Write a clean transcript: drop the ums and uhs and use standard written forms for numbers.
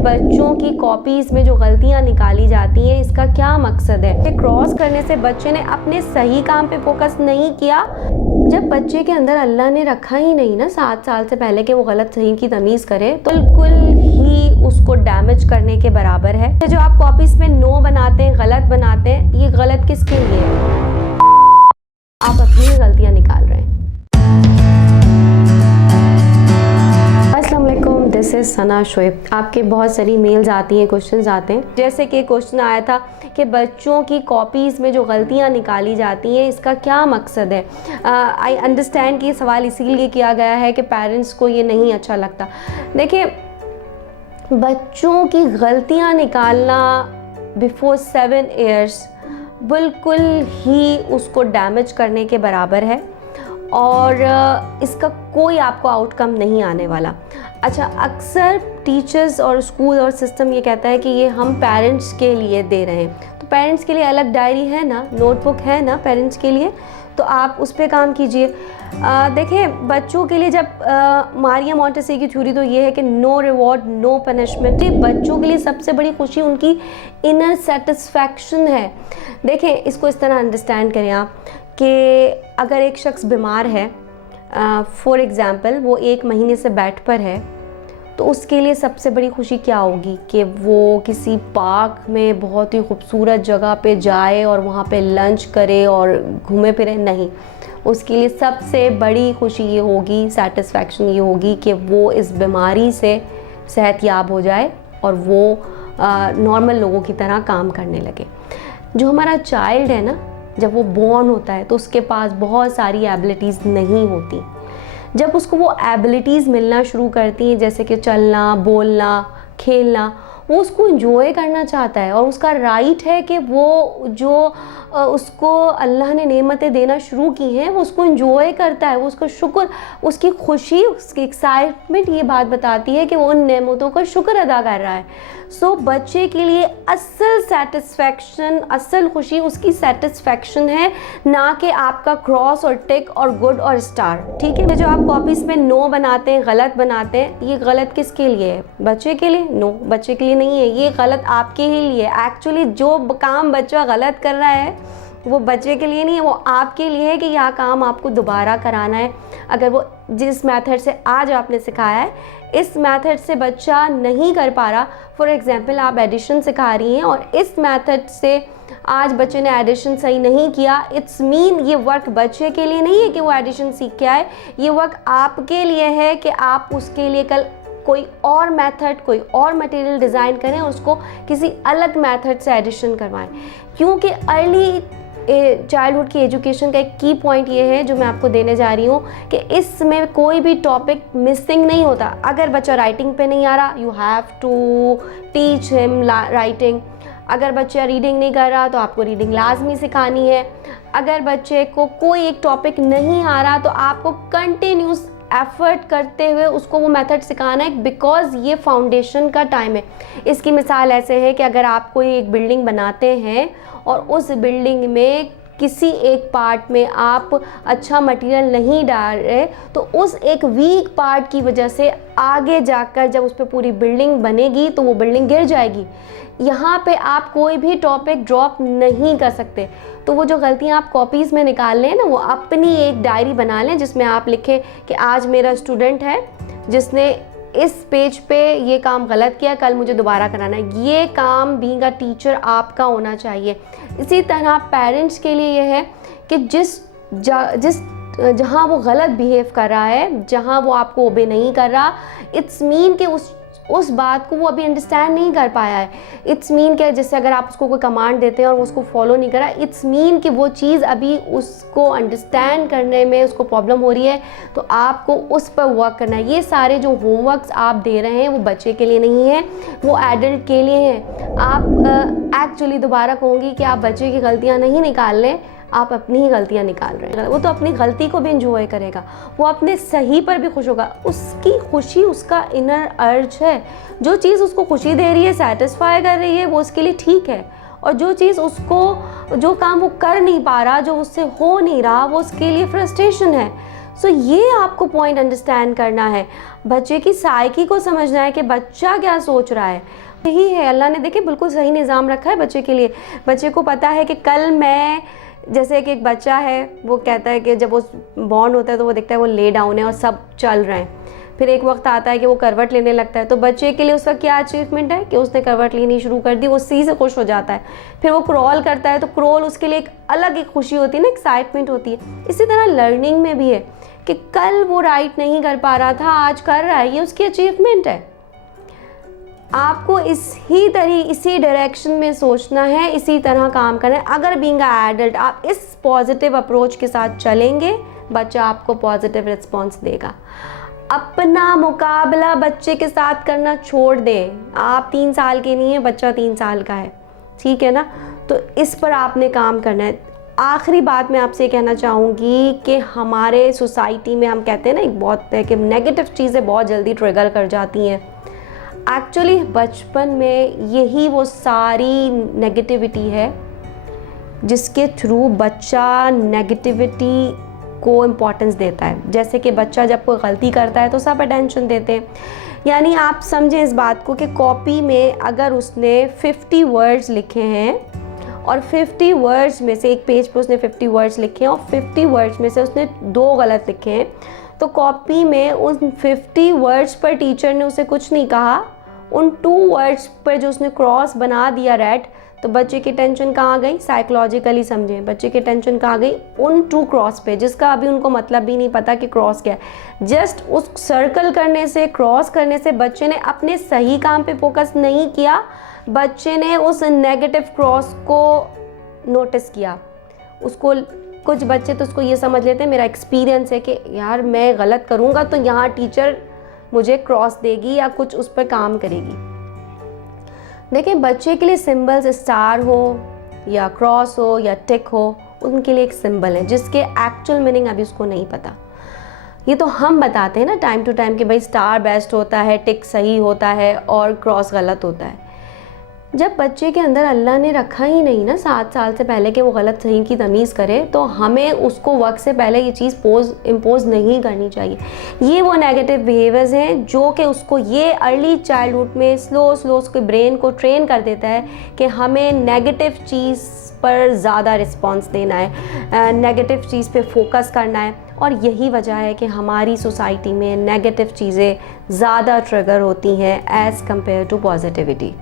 बच्चों की कॉपीज़ में जो गलतियां निकाली जाती हैं, इसका क्या मकसद है कि क्रॉस करने से बच्चे ने अपने सही काम पे फोकस नहीं किया। जब बच्चे के अंदर अल्लाह ने रखा ही नहीं ना 7 साल से पहले कि वो गलत सही की तमीज़ करे, तो बिल्कुल ही उसको डैमेज करने के बराबर है। जो आप कॉपीज़ में नो बनाते हैं, गलत बनाते हैं, ये गलत किसके लिए है? आप अपनी गलतियाँ निकाल रहे हैं। दिस इज़ सना शोएब। आपके बहुत सारी मेल्स आती हैं, क्वेश्चंस आते हैं। जैसे कि क्वेश्चन आया था कि बच्चों की कॉपीज़ में जो गलतियां निकाली जाती हैं, इसका क्या मकसद है। आई अंडरस्टैंड कि ये सवाल इसीलिए किया गया है कि पेरेंट्स को ये नहीं अच्छा लगता। देखिए, बच्चों की गलतियां निकालना बिफोर 7 ईयर्स बिल्कुल ही उसको डैमेज करने के बराबर है और इसका कोई आपको आउटकम नहीं आने वाला। अच्छा, अक्सर टीचर्स और स्कूल और सिस्टम ये कहता है कि ये हम पेरेंट्स के लिए दे रहे हैं, तो पेरेंट्स के लिए अलग डायरी है ना, नोटबुक है ना पेरेंट्स के लिए, तो आप उस पर काम कीजिए। देखिए, बच्चों के लिए जब मारिया मोंटेसरी की थ्योरी तो ये है कि नो रिवॉर्ड नो पनिशमेंट। बच्चों के लिए सबसे बड़ी खुशी उनकी इनर सेटिस्फैक्शन है। देखिए, इसको इस तरह अंडरस्टैंड करें आप कि अगर एक शख्स बीमार है, फॉर एग्ज़ाम्पल वो 1 महीने से बेड पर है, तो उसके लिए सबसे बड़ी खुशी क्या होगी कि वो किसी पार्क में बहुत ही खूबसूरत जगह पे जाए और वहाँ पे लंच करे और घूमे फिरे। नहीं, उसके लिए सबसे बड़ी खुशी ये होगी, सेटिस्फैक्शन ये होगी कि वो इस बीमारी से सेहतयाब हो जाए और वो नॉर्मल लोगों की तरह काम करने लगे। जो हमारा चाइल्ड है ना, जब वो बॉर्न होता है तो उसके पास बहुत सारी एबिलिटीज़ नहीं होती। जब उसको वो एबिलिटीज़ मिलना शुरू करती हैं, जैसे कि चलना, बोलना, खेलना, वो उसको एंजॉय करना चाहता है और उसका राइट है कि वो जो उसको अल्लाह ने नेमतें देना शुरू की हैं वो उसको एंजॉय करता है, वो उसका शुक्र, उसकी खुशी, उसकी एक्साइटमेंट ये बात बताती है कि वो उन नेमतों का शुक्र अदा कर रहा है। सो बच्चे के लिए असल सेटिस्फैक्शन, असल खुशी उसकी सेटिस्फैक्शन है, ना कि आपका क्रॉस और टिक और गुड और स्टार। ठीक है, जो आप कॉपीज़ में नो बनाते हैं, गलत बनाते हैं, ये गलत किसके लिए है? बच्चे के लिए? नो, बच्चे के लिए नहीं है, ये गलत आपके ही लिए। एक्चुअली जो काम बच्चा गलत कर रहा है वो बच्चे के लिए नहीं है, वो आपके लिए है कि यह काम आपको दोबारा कराना है। अगर वो जिस मेथड से आज आपने सिखाया है, इस मेथड से बच्चा नहीं कर पा रहा, फॉर एग्जांपल आप एडिशन सिखा रही हैं और इस मेथड से आज बच्चे ने एडिशन सही नहीं किया, इट्स मीन ये वर्क बच्चे के लिए नहीं है कि वो एडिशन सीख के आए, ये वर्क आपके लिए है कि आप उसके लिए कल कोई और मेथड, कोई और मटेरियल डिज़ाइन करें और उसको किसी अलग मेथड से एडिशन करवाएं। क्योंकि अर्ली चाइल्डहुड की एजुकेशन का एक की पॉइंट ये है जो मैं आपको देने जा रही हूँ कि इसमें कोई भी टॉपिक मिसिंग नहीं होता। अगर बच्चा राइटिंग पे नहीं आ रहा, you have to teach him writing. अगर बच्चा रीडिंग नहीं कर रहा तो आपको रीडिंग लाजमी सिखानी है। अगर बच्चे को कोई एक टॉपिक नहीं आ रहा तो आपको कंटिन्यूस एफर्ट करते हुए उसको वो मेथड सिखाना है, बिकॉज़ ये फाउंडेशन का टाइम है। इसकी मिसाल ऐसे है कि अगर आप कोई एक बिल्डिंग बनाते हैं और उस बिल्डिंग में किसी एक पार्ट में आप अच्छा मटेरियल नहीं डाल रहे, तो उस एक वीक पार्ट की वजह से आगे जाकर जब उस पर पूरी बिल्डिंग बनेगी तो वो बिल्डिंग गिर जाएगी। यहाँ पे आप कोई भी टॉपिक ड्रॉप नहीं कर सकते। तो वो जो गलतियाँ आप कॉपीज़ में निकाल लें ना, वो अपनी एक डायरी बना लें जिसमें आप लिखें कि आज मेरा स्टूडेंट है जिसने इस पेज पे ये काम गलत किया, कल मुझे दोबारा कराना है। ये काम बीइंग अ टीचर आपका होना चाहिए। इसी तरह पेरेंट्स के लिए ये है कि जहाँ वो गलत बिहेव कर रहा है, जहाँ वो आपको ओबे नहीं कर रहा, इट्स मीन कि उस बात को वो अभी अंडरस्टैंड नहीं कर पाया है। इट्स मीन कि जैसे अगर आप उसको कोई कमांड देते हैं और वो उसको फॉलो नहीं करा, इट्स मीन कि वो चीज़ अभी उसको अंडरस्टैंड करने में उसको प्रॉब्लम हो रही है, तो आपको उस पर वर्क करना है। ये सारे जो होमवर्क्स आप दे रहे हैं वो बच्चे के लिए नहीं है, वो एडल्ट के लिए हैं। आप एक्चुअली दोबारा कहूँगी कि आप बच्चे की गलतियाँ नहीं निकाल लें, आप अपनी ही गलतियाँ निकाल रहे हैं। वो तो अपनी गलती को भी इंजॉय करेगा, वो अपने सही पर भी खुश होगा। उसकी खुशी उसका इनर अर्ज है। जो चीज़ उसको खुशी दे रही है, सेटिस्फाई कर रही है, वो उसके लिए ठीक है। और जो चीज़ उसको, जो काम वो कर नहीं पा रहा, जो उससे हो नहीं रहा, वो उसके लिए फ्रस्ट्रेशन है। सो ये आपको पॉइंट अंडरस्टैंड करना है, बच्चे की साइकी को समझना है कि बच्चा क्या सोच रहा है। यही है, अल्लाह ने देखिए बिल्कुल सही निज़ाम रखा है बच्चे के लिए। बच्चे को पता है कि कल मैं, जैसे कि एक बच्चा है वो कहता है कि जब वो बॉर्न होता है तो वो देखता है वो ले डाउन है और सब चल रहे हैं, फिर एक वक्त आता है कि वो करवट लेने लगता है, तो बच्चे के लिए उसका क्या अचीवमेंट है कि उसने करवट लेनी शुरू कर दी, वो उसी से खुश हो जाता है। फिर वो क्रॉल करता है तो क्रॉल उसके लिए एक अलग एक खुशी होती है ना, एक्साइटमेंट होती है। इसी तरह लर्निंग में भी है कि कल वो राइट नहीं कर पा रहा था, आज कर रहा है, ये उसकी अचीवमेंट है। आपको इसी डायरेक्शन में सोचना है, इसी तरह काम करना है। अगर बीइंग अ एडल्ट आप इस पॉजिटिव अप्रोच के साथ चलेंगे, बच्चा आपको पॉजिटिव रिस्पॉन्स देगा। अपना मुकाबला बच्चे के साथ करना छोड़ दें। आप 3 साल के नहीं है, बच्चा 3 साल का है, ठीक है ना, तो इस पर आपने काम करना है। आखिरी बात मैं आपसे कहना चाहूँगी कि हमारे सोसाइटी में हम कहते हैं ना, एक बहुत है कि नेगेटिव चीज़ें बहुत जल्दी ट्रिगर कर जाती हैं। एक्चुअली बचपन में यही वो सारी नेगेटिविटी है जिसके थ्रू बच्चा नेगेटिविटी को इम्पोर्टेंस देता है। जैसे कि बच्चा जब कोई गलती करता है तो सब अटेंशन देते हैं। यानी आप समझें इस बात को कि कॉपी में अगर उसने 50 वर्ड्स लिखे हैं और 50 वर्ड्स में से, एक पेज पे उसने 50 वर्ड्स लिखे हैं और 50 वर्ड्स में से उसने 2 गलत लिखे हैं, तो कॉपी में उन 50 वर्ड्स पर टीचर ने उसे कुछ नहीं कहा, उन 2 वर्ड्स पर जो उसने क्रॉस बना दिया रेड, तो बच्चे की टेंशन कहाँ गई? साइकोलॉजिकली समझें, बच्चे की टेंशन कहाँ गई? उन 2 क्रॉस पे, जिसका अभी उनको मतलब भी नहीं पता कि क्रॉस क्या है। जस्ट उस सर्कल करने से, क्रॉस करने से बच्चे ने अपने सही काम पे फोकस नहीं किया, बच्चे ने उस नेगेटिव क्रॉस को नोटिस किया। उसको कुछ बच्चे तो उसको ये समझ लेते हैं, मेरा एक्सपीरियंस है कि यार मैं गलत करूँगा तो यहाँ टीचर मुझे क्रॉस देगी या कुछ उस पर काम करेगी। देखिए बच्चे के लिए सिंबल्स स्टार हो या क्रॉस हो या टिक हो, उनके लिए एक सिंबल है जिसके एक्चुअल मीनिंग अभी उसको नहीं पता। ये तो हम बताते हैं ना टाइम टू टाइम कि भाई स्टार बेस्ट होता है, टिक सही होता है और क्रॉस गलत होता है। जब बच्चे के अंदर अल्लाह ने रखा ही नहीं ना 7 साल से पहले कि वो गलत सही की तमीज़ करे, तो हमें उसको वक्त से पहले ये चीज़ इम्पोज नहीं करनी चाहिए। ये वो नेगेटिव बिहेवियर्स हैं जो कि उसको ये अर्ली चाइल्डहुड में स्लो उसके ब्रेन को ट्रेन कर देता है कि हमें नेगेटिव चीज़ पर ज़्यादा रिस्पॉन्स देना है, नेगेटिव चीज़ पे फोकस करना है। और यही वजह है कि हमारी सोसाइटी में नेगेटिव चीज़ें ज़्यादा ट्रिगर होती हैं एज़ कम्पेयर टू पॉजिटिविटी।